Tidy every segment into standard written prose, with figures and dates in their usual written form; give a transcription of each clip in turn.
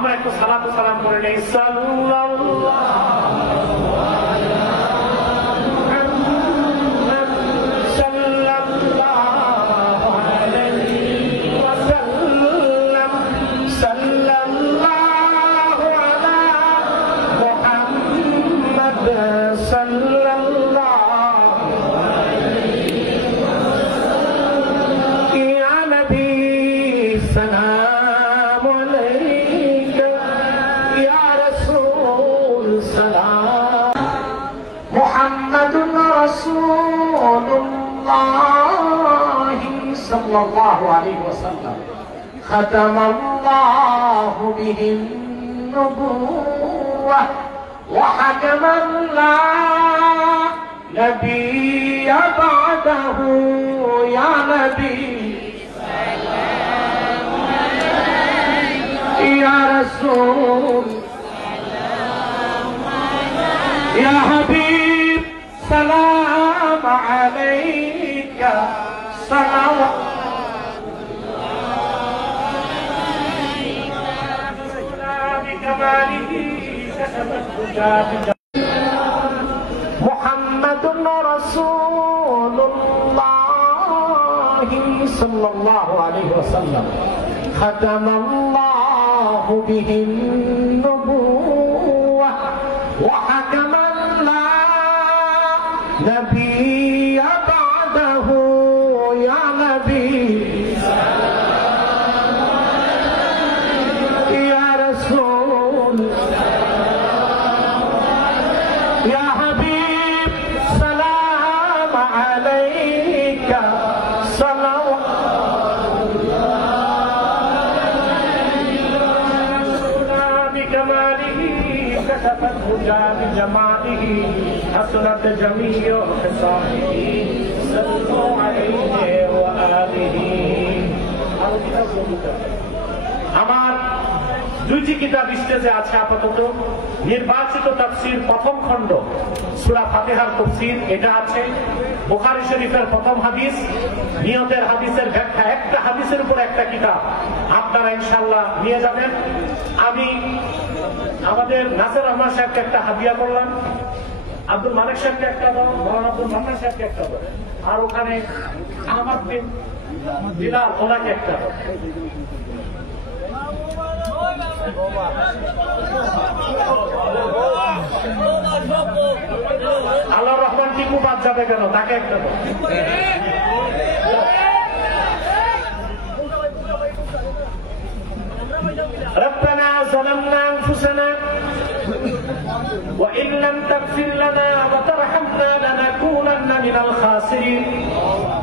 আমরা একটু সালাত ও সালাম করে নেই। সাল্লাল্লাহু sallallahu alaihi wasallam khatamallahu bihi an-nubuwwah wa hakaman la nabiyya ba'dahu ya nabi salamu alayka ya rasul salamu alayka ya habib salam alayka salam Muhammadun Rasulullah sallallahu alaihi wasallam khatamallahu bihi an-nubuwwah wa hakaman la nabiyya ba'dahu ya nabi ya rasul ya habib salam alayka بجماله حسنت جميع خصاله صلوا عليه وآله আমার দুইটি কিতাব স্টেজে আছে আপাতত। নির্বাচিত তাফসীর প্রথম খণ্ড সূরা ফাতিহার তাফসীর এটা আছে, বুখারী শরীফের প্রথম হাদিস, নিয়তের হাদিসের ব্যাখ্যা, একটা হাদিসের উপর একটা কিতাব আপনারা ইনশাআল্লাহ নিয়ে যাবেন। আমি আমাদের নাসির রহমান সাহেবকে একটা হাদিয়া করলাম, আব্দুল মালিক সাহেবকে একটা দাও, মৌলানা আব্দুল মান্নান সাহেবকে একটা দাও, আর ওখানে আহমদ বিন বিলাল ওনাকে একটা দাও। আল্লাহ রহমান টিপু বাদ যাবে কেন, তাকে একটা দাও। ربنا ظلمنا أنفسنا وإن لم تغفر لنا وترحمنا لنكونن من الخاسرين।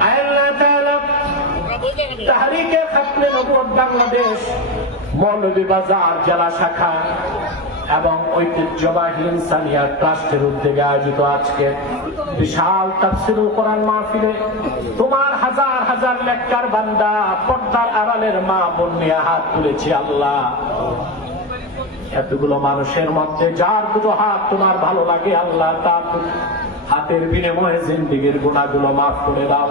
আল্লাহ তাআলা তাহরিকে খাতমে নবুয়ত বাংলাদেশ মৌলভীবাজার জেলা শাখা এবং ঐতিহ্যবাহী ইনসানিয়া ট্রাস্টের উদ্যোগে আয়োজিত আজকে বিশাল তাফসীরুল কোরআন মাহফিলে তোমার হাজার হাজার নেককার বান্দা পর্দার আড়ালের মা বোন নিয়ে হাত তুলেছি। আল্লাহ, এতগুলো মানুষের মধ্যে যার দুটো হাত তোমার ভালো লাগে আল্লাহ, তার হাতের বিনিময়ে জিন্দেগীর গুনাহগুলো মাফ করে দাও।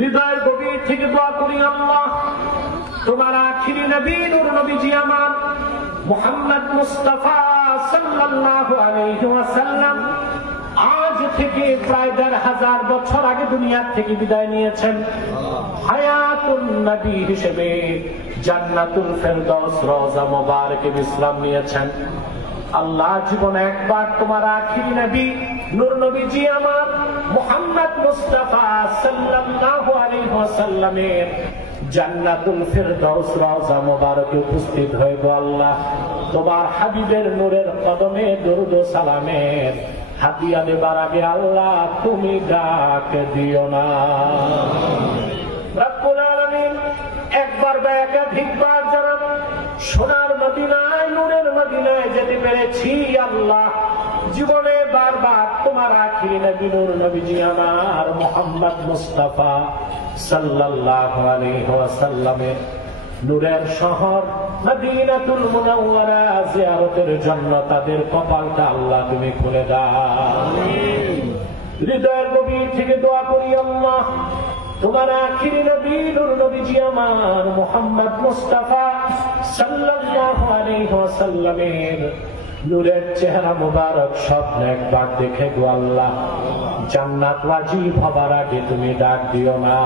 হৃদয়ের গভীর থেকে দোয়া করি আল্লাহ, তোমার আখিরি নবী নূর নবীজি আমার মুহাম্মদ মুস্তাফা সাল্লাল্লাহু আলাইহি ওয়াসাল্লাম আজ থেকে প্রায় ১৫০০ বছর আগে দুনিয়া থেকে বিদায় নিয়েছেন। হায়াতুন নবী হিসেবে জান্নাতুল ফেরদৌস রওজা মুবারকে বিশ্রাম নিয়েছেন। আল্লাহ, জীবনে একবার তোমার আখিরি নবী নূর নবীজি আমার মুহাম্মদ মুস্তাফা সাল্লাল্লাহু আলাইহি ওয়াসাল্লামের জান্নাতুল ফেরদৌস রওজা মুবারকে উপস্থিত হয়ে গো আল্লাহ, তোমার হাবিবের নূরের কদমে দরুদ ও সালামের হাদিয়া দেবার আগে আল্লাহ তুমি ডাক দিও না। রব্বুল আলামিন একবার বা একাধিকবার যারা সোনার মদিনায় নূরের মদিনায় যেতে পেরেছি আল্লাহ, জীবনে বারবার তোমার আখিরি নবী নূর নবীজি আমার মুহাম্মদ মুস্তাফা সাল্লাল্লাহু আলাইহি ওয়াসাল্লামের নূরের শহর মদিনাতুল মুনাওয়ারা জিয়ারতের জন্য তাদের কপালটা আল্লাহ তুমি খুলে দাও। হৃদয়ের গভীর থেকে দোয়া করি আল্লাহ, তোমার আখিরি নবী নূর নবীজি আমার মুহাম্মদ মুস্তাফা সাল্লাল্লাহু আলাইহি ওয়াসাল্লামের নূরের চেহারা মুবারক স্বপ্নে একবার দেখে গো আল্লাহ, জান্নাত ওয়াজিব হবার আগে তুমি ডাক দিও না।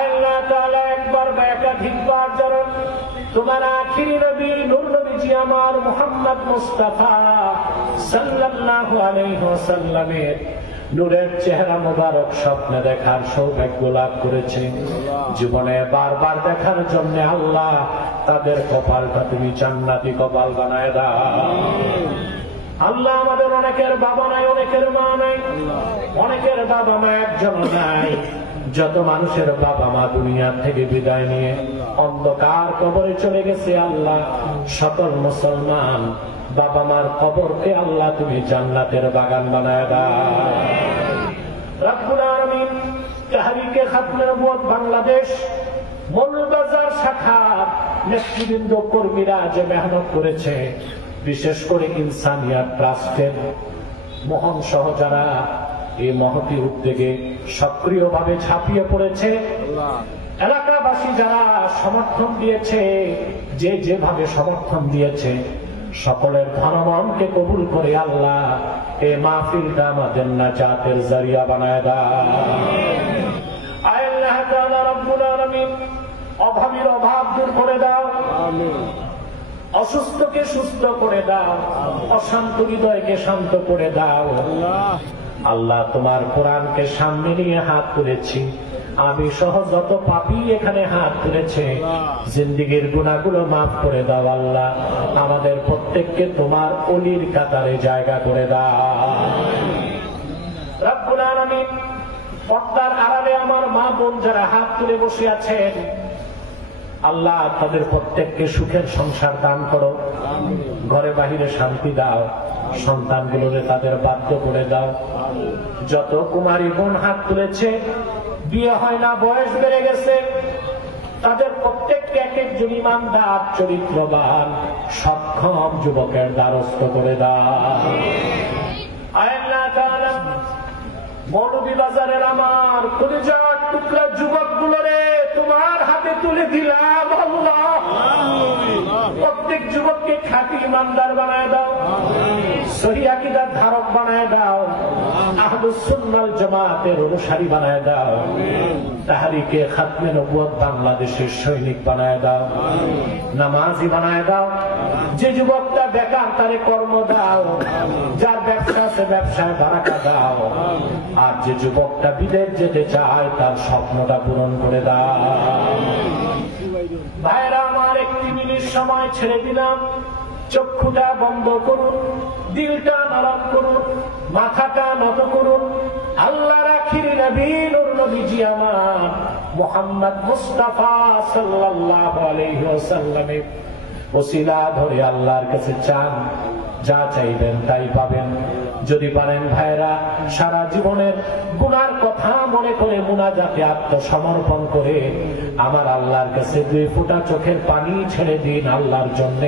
আল্লাহ তাআলা একবার বা একাধিকবার যারা তোমার আখিরি নবী নূর নবীজি আমার মুহাম্মদ মুস্তাফা সাল্লাল্লাহু আলাইহি ওয়াসাল্লামের নূরের চেহারা মুবারক স্বপ্নে দেখার সৌভাগ্য লাভ করেছে, জীবনে বারবার দেখার জন্য আল্লাহ তাদের কপালটা তুমি জান্নাতি কপাল বানায় দাও। আল্লাহ আমাদের অনেকের বাবা নাই, অনেকের মা নাই, অনেকের বাবা মা একজন নাই। যত মানুষের বাবা মা দুনিয়া থেকে বিদায় নিয়ে অন্ধকার কবরে চলে গেছে, আল্লাহ সকল মুসলমান বাবা মার কবরকে আল্লাহ তুমি জান্নাতের বাগান বানায় দাও। রব্বুল আলামিন তাহরিকে খাতমে নবুয়ত বাংলাদেশ মৌলবাজার শাখার নেতৃবৃন্দ কর্মীরা যে মেহনত করেছে, বিশেষ করে ইনসানিয়াত ট্রাস্টের মোহন সহ যারা এই মহতি উদ্যোগে সক্রিয়ভাবে ঝাঁপিয়ে পড়েছে, এলাকাবাসী যারা সমর্থন দিয়েছে, যে যেভাবে সমর্থন দিয়েছে, সকলের ধনমনকে কবুল করে আল্লাহ এই মাহফিলটা আমাদের নাজাতের জরিয়া বানায় দাও। আল্লাহ তাআলা রব্বুল আলামিন অভাবীর অভাব দূর করে দাও, অসুস্থকে সুস্থ করে দাও, অশান্ত হৃদয়কে শান্ত করে দাও। আল্লাহ তোমার কোরআনকে সামনে নিয়ে হাত তুলেছি, আমি সহ যত পাপী এখানে হাত তুলেছে, জিন্দেগীর গুনাহগুলো মাফ করে দাও আল্লাহ। আমাদের প্রত্যেককে তোমার ওলির কাতারে জায়গা করে দাও রব্বুল আলামিন। পর্দার আড়ালে আমার মা বোন যারা হাত তুলে বসে আছেন, আল্লাহ তাদের প্রত্যেককে সুখের সংসার দান করো, ঘরে বাহিরে শান্তি দাও, সন্তানগুলোরে তাদের বাধ্য করে দাও। যত কুমারী বোন হাত তুলেছে, বিয়ে হয় না, বয়স বেড়ে গেছে, তাদের প্রত্যেককে এক একজন ইমানদার চরিত্রবান সক্ষম যুবকের দ্বারস্থ করে দাও। আল্লাহ তাআলা মৌলভীবাজারের আমার কলিজার টুকরা যুবকগুলোরে তোমার হাতে তুলে দিলাম আল্লাহ। প্রত্যেক যুবককে খাঁটি ইমানদার বানায় দাও, সহিহ আকীদার ধারক বানায় দাও, আহলুস সুন্নাহ ওয়াল জামাতের অনুসারী বানায় দাও, তাহরিকে খাতমে নবুয়ত বাংলাদেশের সৈনিক বানায় দাও, নামাজি বানায় দাও। যে যুবকটা বেকার তারে কর্ম দাও, যার ব্যবসা আছে ব্যবসায় বারাকা দাও, আর যে যুবকটা বিদেশ যেতে চায় তার স্বপ্নটা পূরণ করে দাও। ভাইরা আমার, একটি মিনিট সময় ছেড়ে দিলাম, চক্ষুটা বন্ধ করুন, দিলটা নরম করুন, মাথাটা নত করুন। আল্লাহর আখিরি নবী নূর নবীজি আমার মুহাম্মদ মুস্তাফা সাল্লাল্লাহু আলাইহি ওয়াসাল্লামের ওসিলা ধরে আল্লাহর কাছে চান, যা চাইবেন তাই পাবেন। যদি পারেন ভাইরা, সারা জীবনের গুনার কথা মনে করে মুনাজাতে আত্মসমর্পণ করে আমার আল্লাহর কাছে 2 ফোঁটা চোখের পানি ছেড়ে দিন আল্লাহর জন্য।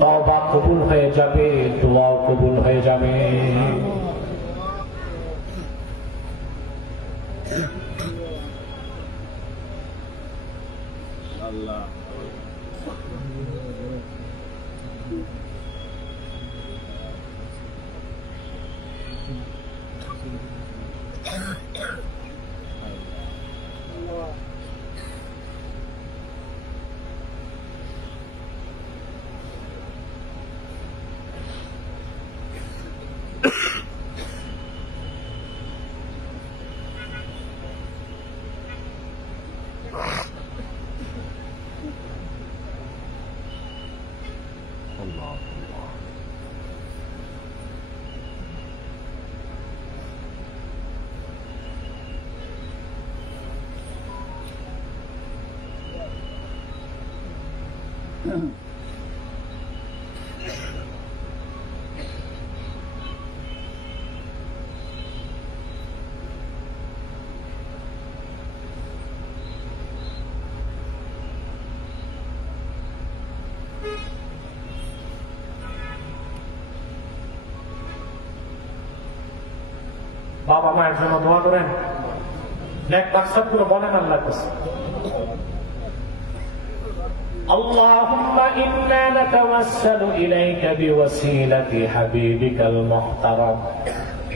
তওবা কবুল হয়ে যাবে, দোয়াও কবুল হয়ে যাবে। আল্লাহ বাবা মায়ের জন্য দোয়া করেন। নেক মাকসাদগুলো বলেন আল্লাহর কাছে। اللهم إنا نتوسل إليك بوسيلة حبيبك المحترم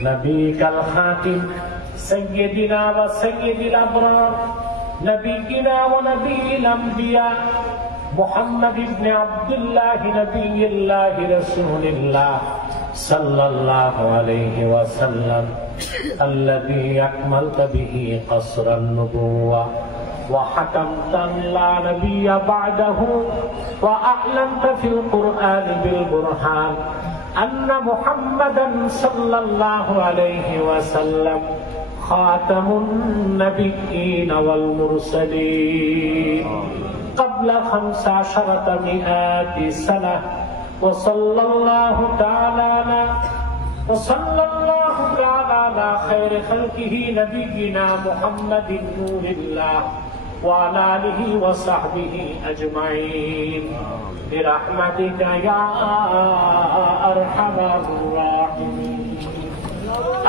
نبيك الخاتم سيدنا وسيد الأبرار نبينا ونبي الأنبياء محمد بن عبد الله نبي الله رسول الله صلى الله عليه وسلم الذي أكملت به قصر النبوة وحكمت لا نبي بعده وأعلنت في القرآن بالبرهان أن محمدا صلى الله عليه وسلم خاتم النبيين والمرسلين قبل 1500 سنة وصلى الله تعالى على خير خلقه نبينا محمد نور الله وعلى آله وصحبه أجمعين برحمتك يا أرحم الراحمين.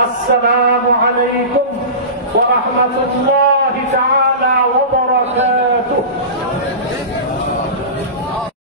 السلام عليكم ورحمة الله تعالى